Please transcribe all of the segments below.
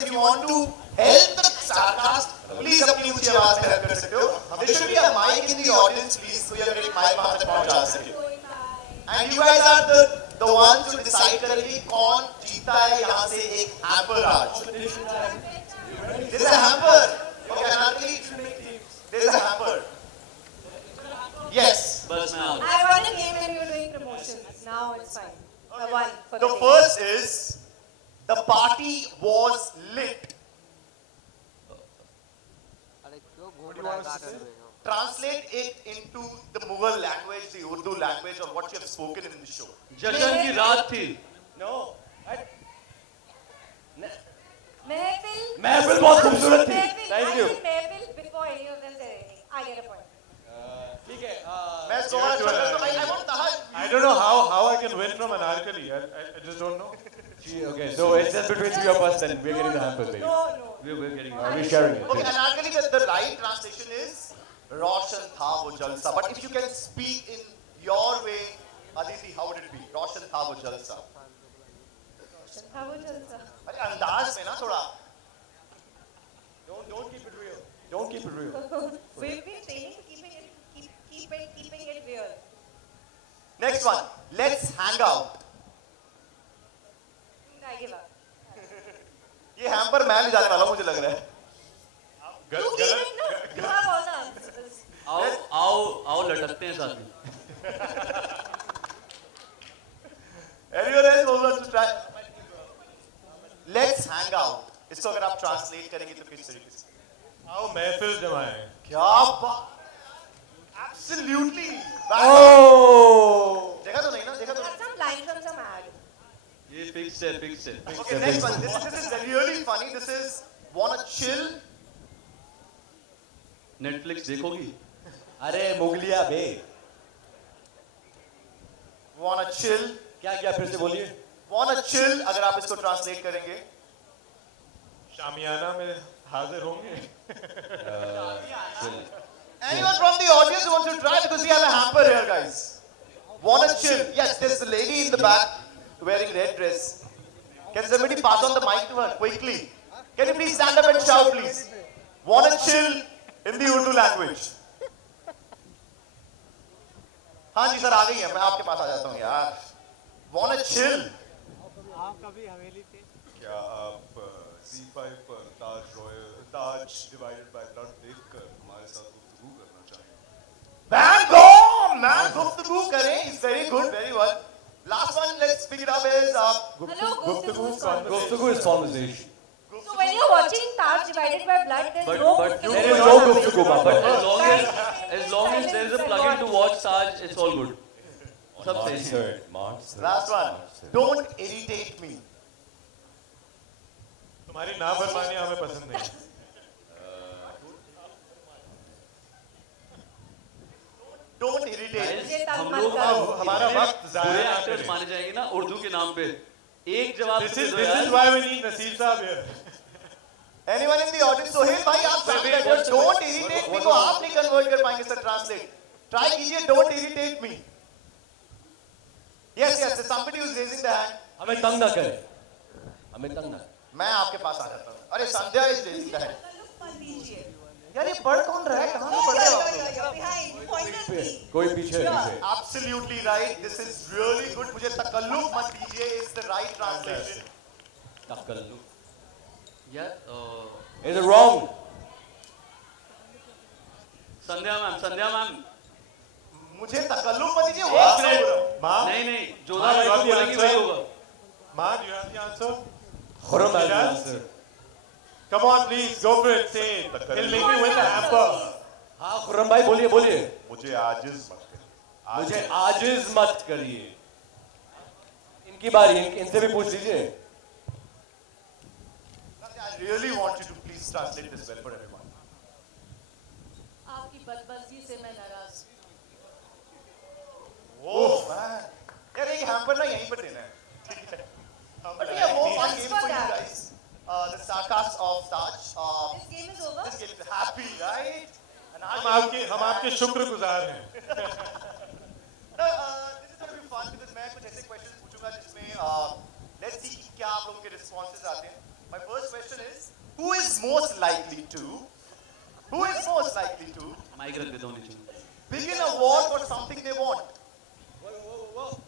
If you want to help the Starcast, please अपनी ऊंची आवाज में help कर सकते हो. There should be a mic in the audience, please. So you have mic वहाँ तक पहुँचा सके. And you guys are the ones who decide करेंगे कौन जीता है यहाँ से एक hamper आज. There is a hamper. Okay, Anarkali. There is a hamper. Yes. I won a game when we were doing promotions. Now it's fine. I won for The first is the party was lit. What do you want us to say? Translate it into the Mughal language, the Urdu language, or what you have spoken in the show. जश्न की रात थी. No. महफिल बहुत खूबसूरत थी. Thank you. महफिल before any of them said anything. I get a point. ठीक है. मैं सोना चाहता हूँ. I want Taha. I don't know how I can win from Anarkali. I just don't know. Okay, so it's just between three of us, then we're getting the hampers, baby. No. We're getting. We're sharing it. Okay, Anarkali, the right translation is Roshan tha wo jalsa. But if you can speak in your way, Aditi, how would it be? Roshan tha wo jalsa. How would you say? अरे अंदाज में ना थोड़ा. Don't keep it real. Don't keep it real. We've been training keeping it real. Next one. Let's hang out. I give up. ये hamper मैं ले जाने वाला हूँ मुझे लग रहा है. You keep it, no. You have all the answers. आओ लटकते हैं साथ में. Anyone else who wants to try? Let's hang out. इसको अगर आप translate करेंगे तो किस तरीके से? आओ महफिल जमाएं. क्या बात? Absolutely. Oh. देखा तो नहीं ना? देखा तो That's नहीं. some line from some ad. ये fixed है. Okay, next one. This is really funny. This is wanna chill. Netflix देखोगी? अरे मुगलिया बे. Wanna chill. क्या फिर से बोलिए. Wanna chill. अगर आप इसको translate करेंगे. शामियाना में हाजिर होंगे. Anyone from the audience who wants to try because we have a hamper here, guys. Wanna chill? Yes, there's a lady in the back wearing red dress. Can somebody pass on the mic to her quickly? Can you please stand up and shout, please? Wanna chill in the Urdu language? हाँ जी sir आ गई है. मैं आपके पास आ जाता हूँ यार. Wanna chill? आप कभी हवेली थे? क्या आप Zee5 पर ताज divided by blood देखकर हमारे साथ गुफ्तगू करना चाहेंगे? Bang on, man. Guftagoo करें. It's very good, very well. Last one, let's pick it up is Hello, Guftagoo is conversation. So when you're watching Taj divided by blood, there's But no There is no Guftagoo, But Baba. as long as there is a plug-in to watch Taj, it's all good. सब सही है. last one. Don't irritate me. तुम्हारी नाफरमानी हमें पसंद नहीं. Don't irritate. मुझे तंग हम मत लोग करो. हमारा वक्त पूरे ज़ाया एक्टर्स माने जाएंगे ना उर्दू के नाम पे. एक जवाब This दे is दो यार. why we need Naseer साहब here. Anyone in the audience? Sohail भाई आप सामने बैठो. Don't irritate me को आप नहीं convert कर पाएंगे sir. Translate. Try कीजिए. Don't irritate me. Yes, there's somebody who's raising the hand. हमें तंग ना करे. हमें तंग ना. मैं आपके पास आ जाता हूँ. अरे संध्या is raising the hand. मत दीजिए. यार ये पढ़ कौन रहा है? कहाँ से पढ़ रहे हो आप लोग? Behind, point at me. कोई पीछे नहीं. Absolutely right. This is really good. मुझे तकल्लुफ मत दीजिए. It's the right translation. तकल्लुफ. यार Is it wrong? Sandhya ma'am. मुझे तकल्लुफ मत दीजिए. वाह. माँ. नहीं जोधा भाई को बोलेंगे वही होगा. माँ, do you have the answer? Khurram has the answer. Come on, please, go for it. Say it. He'll make me win the hamper. हाँ, खुरम भाई बोलिए. मुझे आजिज मत करिए. इनकी बारी. इनसे भी पूछ लीजिए. I really want you to please translate this well for everyone. आपकी बदबख्ती से मैं नाराज. Oh man. यार ये hamper ना यहीं पर देना है. ठीक है. But we have more fun games for you guys. The Starcast of Taj. This game is over. This game is happy, right? And हम आपके शुक्रगुजार हैं. This is going to be fun because मैं कुछ ऐसे questions पूछूंगा जिसमें let's see क्या आप लोगों के responses आते हैं. My first question is, who is most likely to Mic रख देता हूँ नीचे. begin a war for something they want?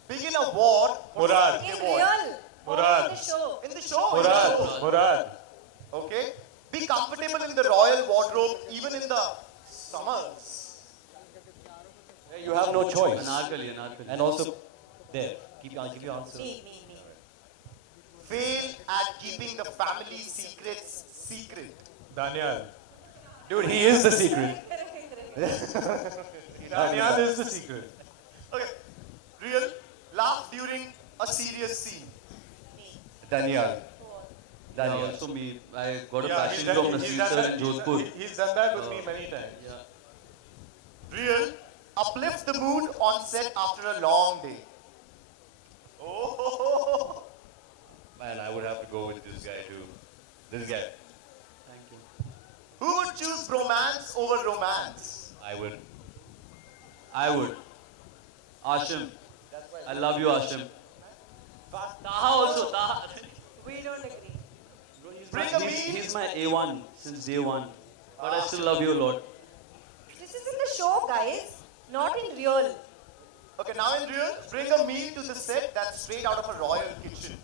Begin a war for Murad. something In they want. real. Murad. In the show. In the show. Murad. Okay. Be comfortable in the royal wardrobe even in the summers. You have no choice. Anarkali. And also, there, keep your answer. Me. Fail at keeping the family secrets secret. Daniel. Dude, he is the secret. Daniel is the secret. Okay. Real. Laugh during a serious scene. Daniel. Yeah, also me. I got a Yeah, passion from Nasir sir in Jodhpur. He's done that with me many times. Yeah. Real. Uplift the mood on set after a long day. Oh. Man, I would have to go with this guy too. This guy. Thank you. Who would choose bromance over romance? I would. Ashim. I love you, Ashim. Taha also. Taha. We don't agree. Bring a He's meal. my A1 since day one. But I still love you a lot. This is in the show, guys. Not in real. Okay, now in real, bring a meal to the set that's straight out of a royal kitchen.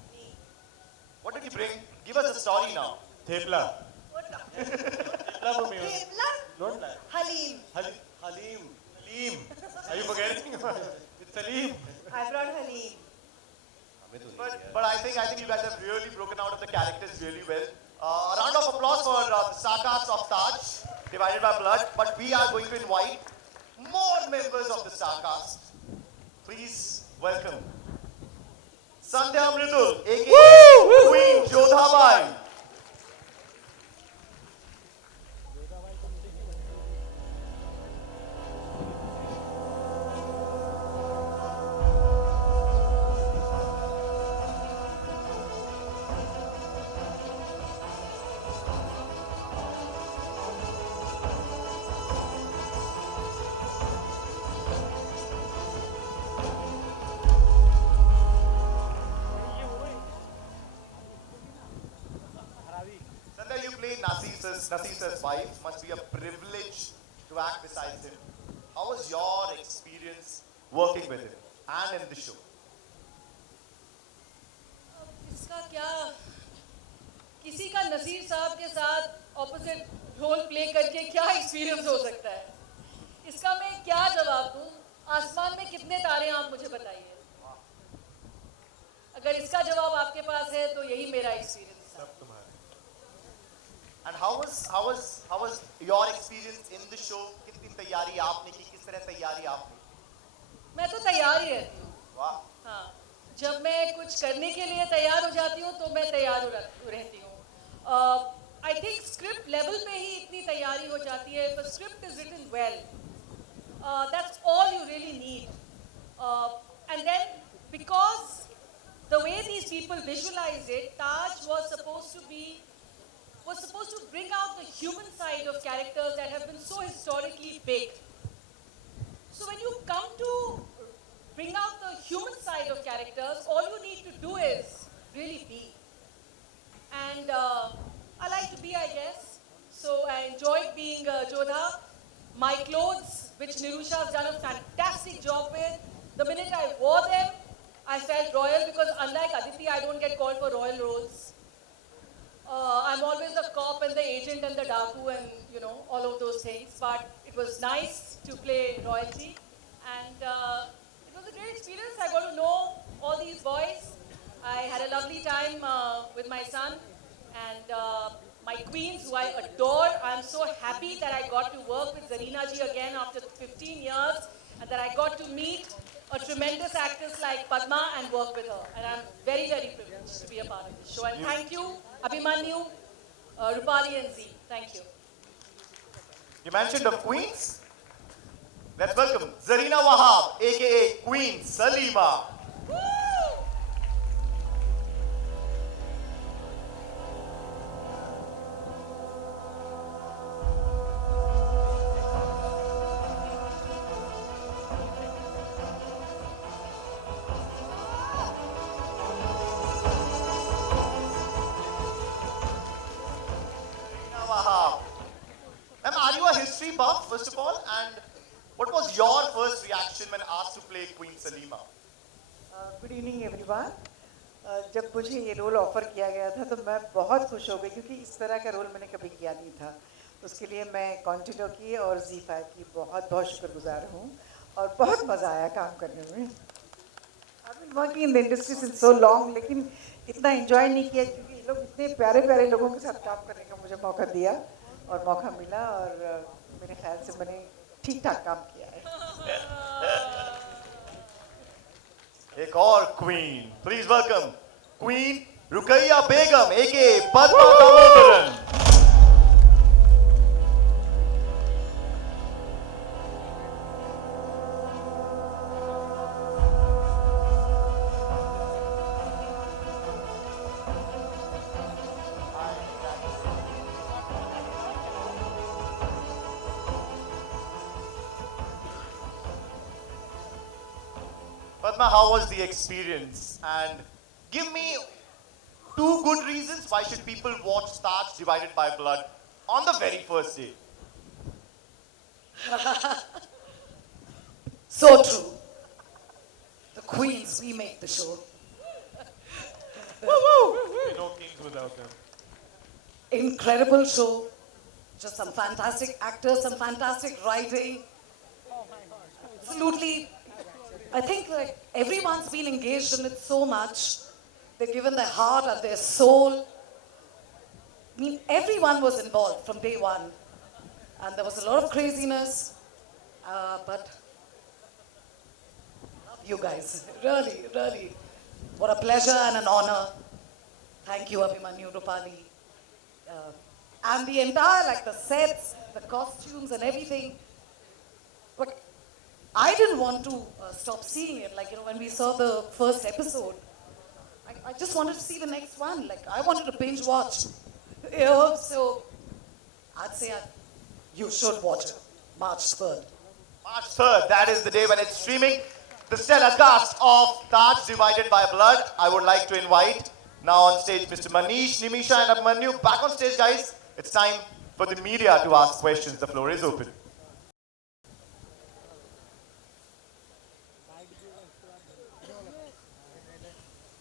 What did you bring? Give us a story now. Thepla. What? Thepla for me. Thepla? Don't lie. Halim. Halim. Are you forgetting? It's Salim. I brought Halim. But I think you guys have really broken out of the characters really well. A round of applause for the star cast of Taj, divided by blood. But we are going to invite more members of the star cast. Please welcome Sandhya Mridul, aka Queen Jodhabai. Sandhya, you played Nasir's wife. Must be a privilege to act beside him. How was your experience working with him and in the show? इसका क्या किसी का नसीर साहब के साथ opposite role play करके क्या experience हो सकता है इसका मैं क्या जवाब दूं आसमान में कितने तारे हैं आप मुझे बताइए अगर इसका जवाब आपके पास है तो यही मेरा एक्सपीरियंस है And how was your experience in the show? कितनी तैयारी आपने की? किस तरह तैयारी आपने? मैं तो तैयार ही रहती हूँ वाह. हाँ जब मैं कुछ करने के लिए तैयार हो जाती हूँ तो मैं तैयार रहती हूँ आई थिंक स्क्रिप्ट लेवल पे ही इतनी तैयारी हो जाती है but script is written well that's all you really need and then because the way these people visualized it Taj was supposed to bring out the human side of characters that have been so historically big so when you come to bring out the human side of characters, all you need to do is really be. And I like to be, I guess. So I enjoyed being Jodha. My clothes, which Nirusha has done a fantastic job with, the minute I wore them, I felt royal because unlike Aditi, I don't get called for royal roles. I'm always the cop and the agent and the daku and, all of those things. But it was nice to play royalty. And it was a great experience. I got to know all these boys. I had a lovely time with my son and my queens who I adore. I'm so happy that I got to work with Zarina ji again after 15 years and that I got to meet a tremendous actress like Padma and work with her. And I'm very, very privileged to be a part of this show. And thank you, Abhimanyu, Rupali and Zee. Thank you. You mentioned of queens. Let's welcome Zarina Wahab, aka Queen Salima. buff, first of all, and what was your first reaction when asked to play Queen Salima? Good evening everyone. जब मुझे ये role offer किया गया था तो मैं बहुत खुश हो गई क्योंकि इस तरह का रोल मैंने कभी किया नहीं था। उसके लिए मैं कॉन्टिन्यू की और Zee5 की बहुत बहुत शुक्रगुजार हूँ और बहुत मज़ा आया काम करने में। I've been working in the industry since so long, लेकिन इतना एंजॉय नहीं किया क्योंकि ये लोग इतने प्यारे प्यारे लोगों के साथ काम करने का मुझे मौका दिया और मौका मिला और मेरे ख्याल से मैंने ठीक ठाक काम किया है। एक और Queen, please welcome Queen Ruqayya Begum, aka Padma Damodaran. Padma, how was the experience? And give me 2 good reasons why should people watch Taj Divided by Blood on the very first day. So true. The queens, we make the show. No kings without them. Incredible show. Just some fantastic actors, some fantastic writing. Absolutely. I think like everyone's been engaged in it so much. They've given their heart and their soul. I mean, everyone was involved from day one. And there was a lot of craziness. But love you guys. Really, really. What a pleasure and an honor. Thank you, Abhimanyu, Rupali. And the entire, like the sets, the costumes and everything. But I didn't want to stop seeing it. Like, you know, when we saw the first episode, I just wanted to see the next one. Like, I wanted to binge watch. You know, so I'd say you should watch it. March 3rd. March 3rd, that is the day when it's streaming. The stellar cast of Taj Divided by Blood. I would like to invite now on stage Mr. Manish, Nimisha and Abhimanyu. Back on stage, guys. It's time for the media to ask questions. The floor is open.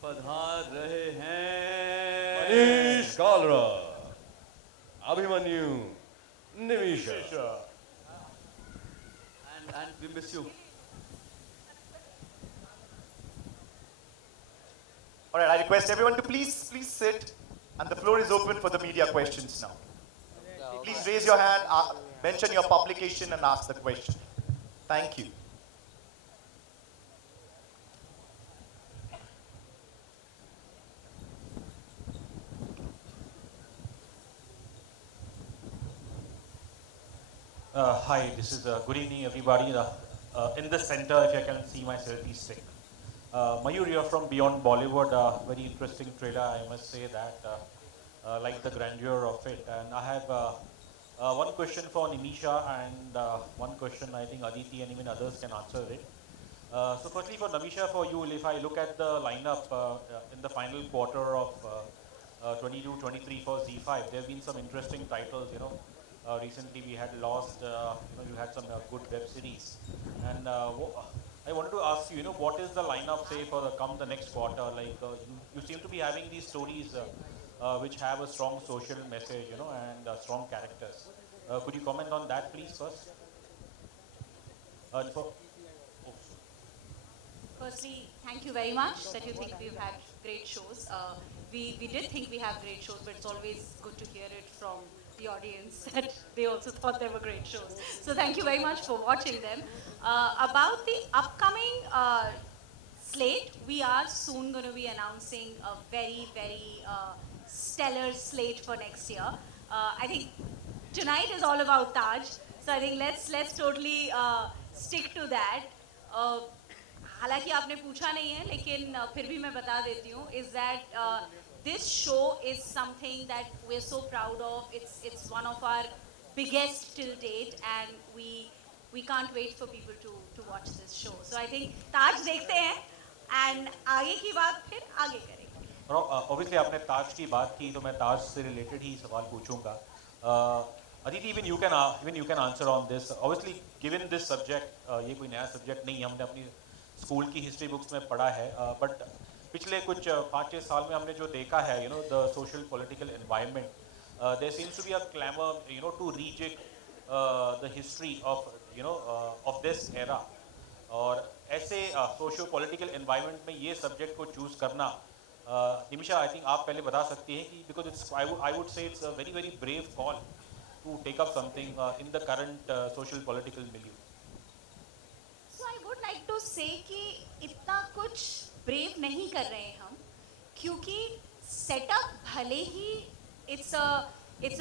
पधार रहे हैं Manish Kalra, Abhimanyu, Nimisha. and we miss you. All right, I request everyone to please sit, and the floor is open for the media questions now. Please raise your hand, mention your publication, and ask the question. Thank you. Hi, this is good evening, everybody. In the center, if you can see my selfie stick. Mayur, you're from Beyond Bollywood. Very interesting trailer, I must say that. Like the grandeur of it. And I have one question for Nimisha and one question I think Aditi and even others can answer it. So firstly for Nimisha, for you, if I look at the lineup in the final quarter of 22-23 for Zee5, there have been some interesting titles, you know. Recently we had Lost, you know, you had some good web series. And I wanted to ask you, you know, what is the lineup, say, for the next quarter? Like, you seem to be having these stories which have a strong social message, you know, and strong characters. Could you comment on that, please, first? Firstly, thank you very much that you think we've had great shows. We did think we have great shows, but it's always good to hear it from the audience that they also thought they were great shows. So thank you very much for watching them. About the upcoming slate, we are soon going to be announcing a very, very stellar slate for next year. I think tonight is all about Taj, so I think let's totally stick to that. हालांकि आपने पूछा नहीं है, लेकिन फिर भी मैं बता देती हूँ, is that this show is something that we're so proud of. It's one of our biggest till date, and we can't wait for people to watch this show. So I think Taj देखते हैं, and आगे की बात फिर आगे करेंगे. Obviously आपने ताज की बात की, तो मैं ताज से रिलेटेड ही सवाल पूछूंगा. Aditi, even you can answer on this. Obviously, given this subject, ये कोई नया subject नहीं है, हमने अपनी स्कूल की हिस्ट्री बुक्स में पढ़ा है, बट पिछले कुछ 5-6 साल में हमने जो देखा है, the social political environment, there seems to be a clamor, to rejig the history of, of this era. और ऐसे सोशो पॉलिटिकल एनवायरनमेंट में ये सब्जेक्ट को चूज़ करना, निमिषा आई थिंक आप पहले बता सकती हैं कि because it's I would say it's a very very brave call to take up something in the current social political milieu. So I would like to say कि इतना कुछ ब्रेव नहीं कर रहे हैं हम, क्योंकि सेटअप भले ही it's a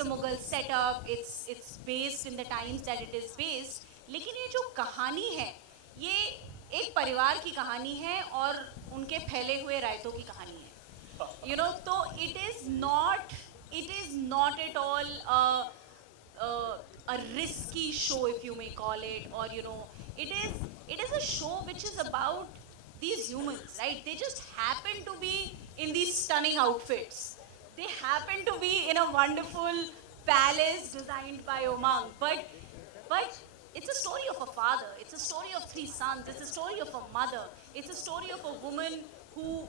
Mughal setup, it's based in the times that it is based, लेकिन ये जो कहानी है ये एक परिवार की कहानी है और उनके फैले हुए रायतों की कहानी है. तो it is not at all a risky show, if you may call it, or it is a show which is about these humans, right? They just happen to be in these stunning outfits. They happen to be in a wonderful palace designed by Umang, but it's a story of a father, it's a story of 3 sons, it's a story of a mother, it's a story of a woman who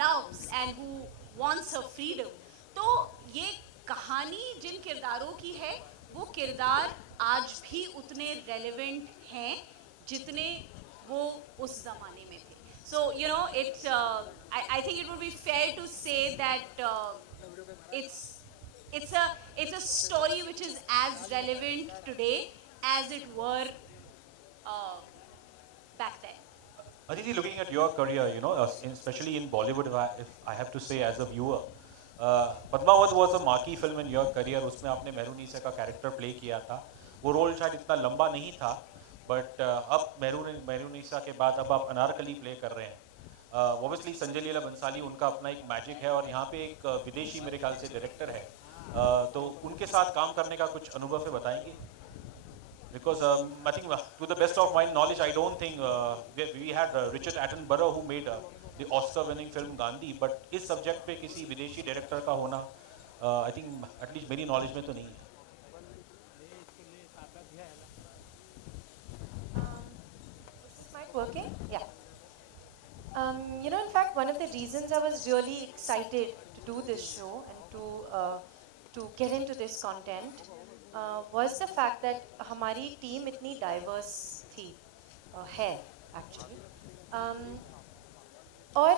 loves and who wants her freedom. तो ये कहानी जिन किरदारों की है, वो किरदार आज भी उतने relevant हैं जितने वो उस ज़माने में थे. So I think it would be fair to say that it's a story which is as relevant today as it were back then. Aditi, looking at your career, especially in Bollywood, if I have to say as a viewer, Padmavat was a marquee film in your career. उसमें आपने मेहरुनिसा का character play किया था. वो role शायद इतना लंबा नहीं था, बट अब मेहरुनिसा के बाद अब आप अनारकली प्ले कर रहे हैं. ऑब्वियसली संजय लीला बंसाली उनका अपना एक मैजिक है और यहाँ पे एक विदेशी मेरे ख्याल से डायरेक्टर है, तो उनके साथ काम करने का कुछ अनुभव है बताएंगे? Because I think to the best of my knowledge, I don't think we had Richard Attenborough who made the Oscar-winning film Gandhi, but इस सब्जेक्ट पे किसी विदेशी डायरेक्टर का होना, I think at least मेरी नॉलेज में तो नहीं है. Is this mic working? Yeah. In fact, one of the reasons I was really excited to do this show and to get into this content was the fact that हमारी team इतनी diverse थी, है actually. और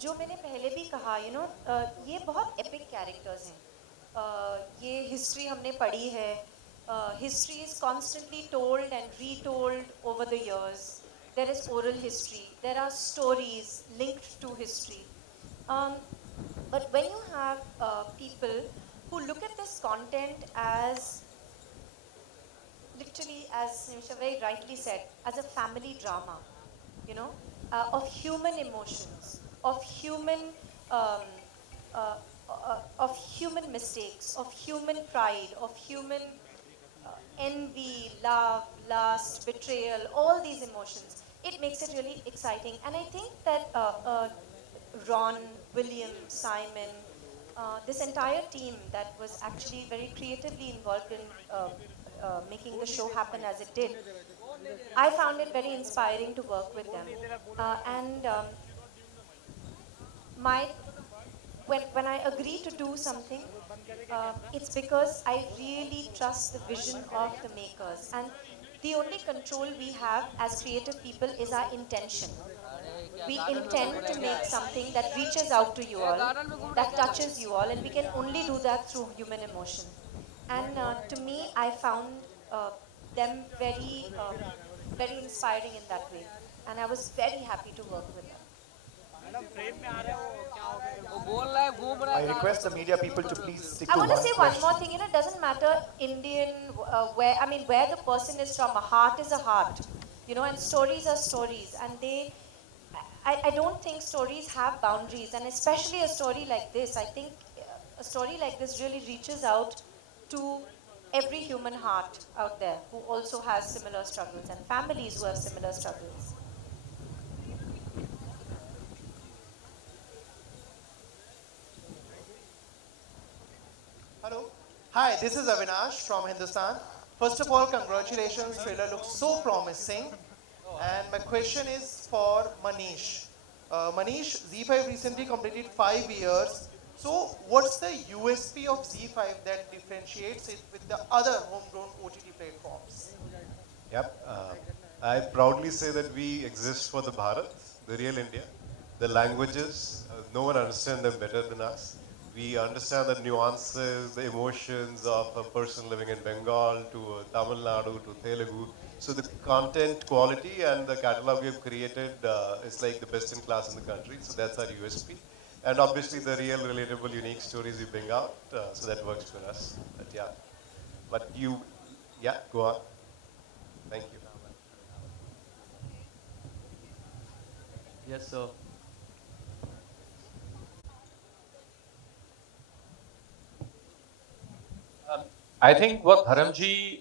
जो मैंने पहले भी कहा, ये बहुत epic characters हैं. ये history हमने पढ़ी है. History is constantly told and retold over the years. There is oral history. There are stories linked to history. But when you have people who look at this content as, literally, as Nimisha very rightly said, as a family drama, of human emotions, of human mistakes, of human pride, of human envy, love, lust, betrayal, all these emotions, it makes it really exciting. And I think that Ron, William, Simon, this entire team that was actually very creatively involved in making the show happen as it did, I found it very inspiring to work with them. When I agree to do something, it's because I really trust the vision of the makers. And the only control we have as creative people is our intention. We intend to make something that reaches out to you all, that touches you all, and we can only do that through human emotion. And to me, I found them very, very inspiring in that way. And I was very happy to work with them. I request the media people to please stick to I want to one say question. one more thing. It doesn't matter where the person is from. A heart is a heart, and stories are stories. And I don't think stories have boundaries. And especially a story like this, I think a story like this really reaches out to every human heart out there who also has similar struggles and families who have similar struggles. Hello. Hi, this is Avinash from Hindustan. First of all, congratulations. Trailer looks so promising. And my question is for Manish. Manish, Zee5 recently completed 5 years. So, what's the USP of Zee5 that differentiates it with the other homegrown OTT platforms? Yep. I proudly say that we exist for the Bharat, the real India. The languages, no one understands them better than us. We understand the nuances, the emotions of a person living in Bengal to Tamil Nadu to Telugu. So the content quality and the catalog we have created is like the best in class in the country. So that's our USP. And obviously the real, relatable, unique stories we bring out. So that works for us. But yeah. But you, yeah, go on. Thank you. Yes, sir. I think what Dharamji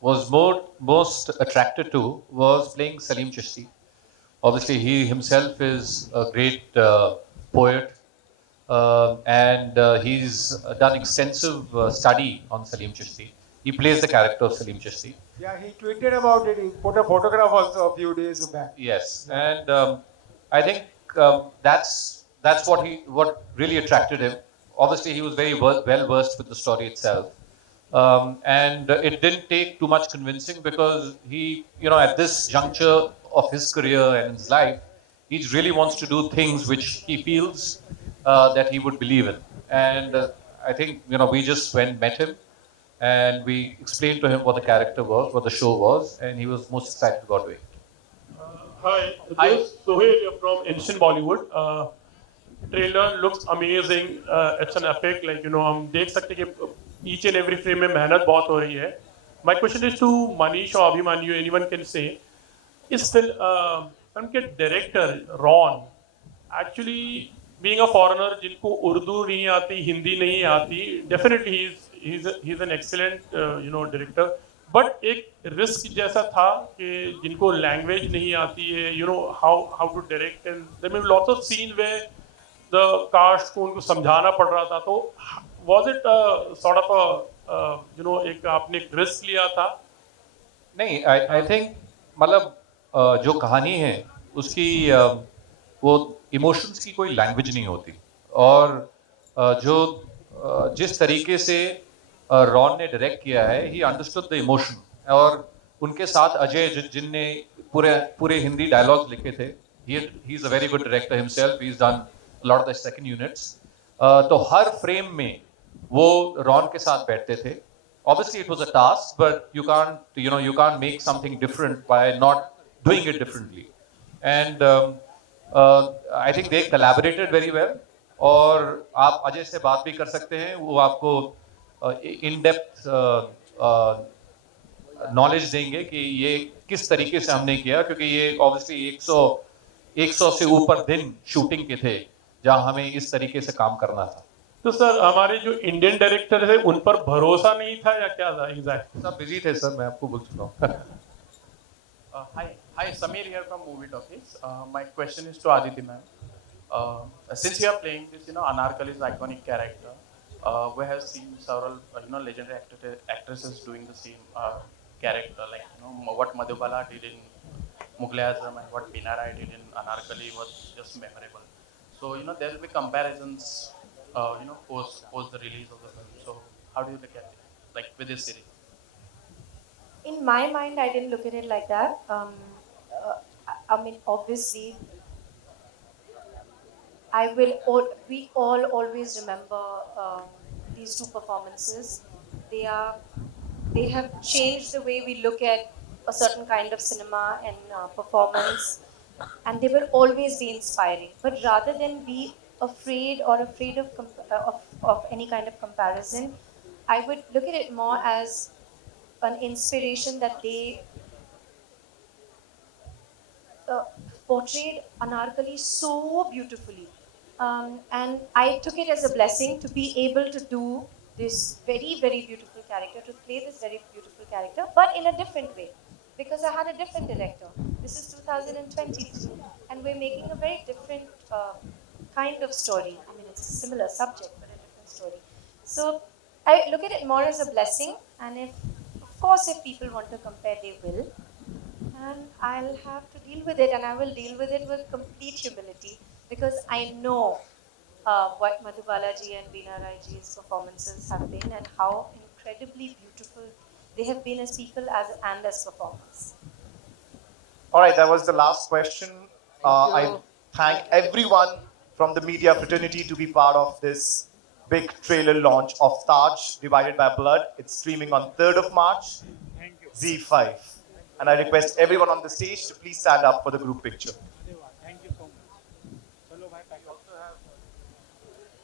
was most attracted to was playing Salim Chishti. Obviously, he himself is a great poet, and he's done extensive study on Salim Chishti. He plays the character of Salim Chishti. Yeah, he tweeted about it. He put a photograph also a few days back. Yes, and I think that's what really attracted him. Obviously, he was very well versed with the story itself, and it didn't take too much convincing because he, at this juncture of his career and his life, he really wants to do things which he feels that he would believe in. And I think we just went met him and we explained to him what the character was, what the show was, and he was most excited about doing it. Hi, this is Sohail from Instant Bollywood. Trailer looks amazing. It's an epic. Like हम देख सकते हैं कि each and every frame में मेहनत बहुत हो रही है. My question is to Manish or Abhimanyu, anyone can say, is film के director Ron actually being a foreigner जिनको उर्दू नहीं आती, हिंदी नहीं आती, definitely he's an excellent director. But एक रिस्क जैसा था कि जिनको लैंग्वेज नहीं आती है, how to direct, and there may be lots of scenes where the cast को उनको समझाना पड़ रहा था. तो was it sort of a एक आपने एक रिस्क लिया था? नहीं, आई थिंक मतलब जो कहानी है उसकी वो इमोशंस की कोई लैंग्वेज नहीं होती. और जो जिस तरीके से रॉन ने डायरेक्ट किया है, ही अंडरस्टूड द इमोशन. और उनके साथ अजय जिनने पूरे हिंदी डायलॉग्स लिखे थे, he is a very good director himself. He is done lot of the second units. तो हर फ्रेम में वो रॉन के साथ बैठते थे. Obviously, it was a task, but you can't make something different by not doing it differently. And I think they collaborated very well. और आप अजय से बात भी कर सकते हैं, वो आपको in depth knowledge देंगे कि ये किस तरीके से हमने किया, क्योंकि ये obviously 100 से ऊपर दिन शूटिंग के थे जहां हमें इस तरीके से काम करना था. तो सर हमारे जो इंडियन डायरेक्टर है उन पर भरोसा नहीं था या क्या था एग्जैक्ट? सब बिजी थे सर, मैं आपको बोल चुका हूँ. Hi, Samir here from Movie Talkies. My question is to Aditi ma'am. Since you are playing this, Anarkali's iconic character, we have seen several, legendary actresses doing the same character. Like, what Madhubala did in Mughal Azam and what Bina Rai did in Anarkali was just memorable. So, there will be comparisons, post the release of the film. So, how do you look at it, like with this series? In my mind, I didn't look at it like that. I mean, obviously, we all always remember these two performances. They have changed the way we look at a certain kind of cinema and performance, and they will always be inspiring. But rather than be afraid of any kind of comparison, I would look at it more as an inspiration that they portrayed Anarkali so beautifully. And I took it as a blessing to be able to do this very, very beautiful character, to play this very beautiful character, but in a different way. Because I had a different director. This is 2022, and we're making a very different kind of story. I mean, it's a similar subject, but a different story. So I look at it more as a blessing, and if, of course, if people want to compare, they will. And I'll have to deal with it, and I will deal with it with complete humility because I know what Madhubalaji and Veena Raiji's performances have been and how incredibly beautiful they have been as people and as performers. All right, that was the last question. I thank everyone from the media fraternity to be part of this big trailer launch of Taj Divided by Blood. It's streaming on 3rd of March, Zee5. And I request everyone on the stage to please stand up for the group picture.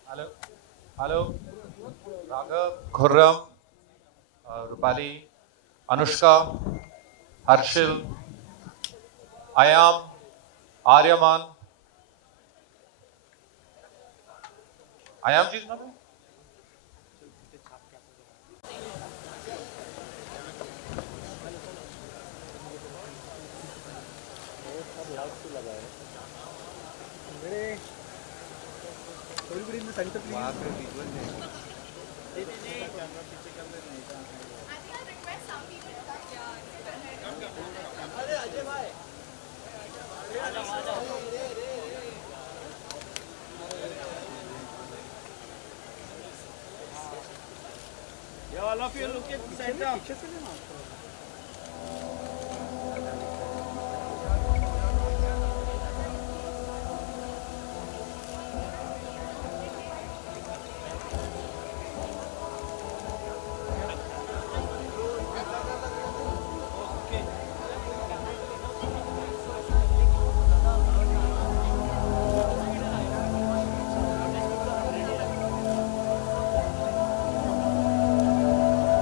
Hello. Hello. Raghav, Khurram, Rupali, Anushka, Harshil, Ayam, Aryaman. Ayam ji is not there? Yeah, all of you look at center.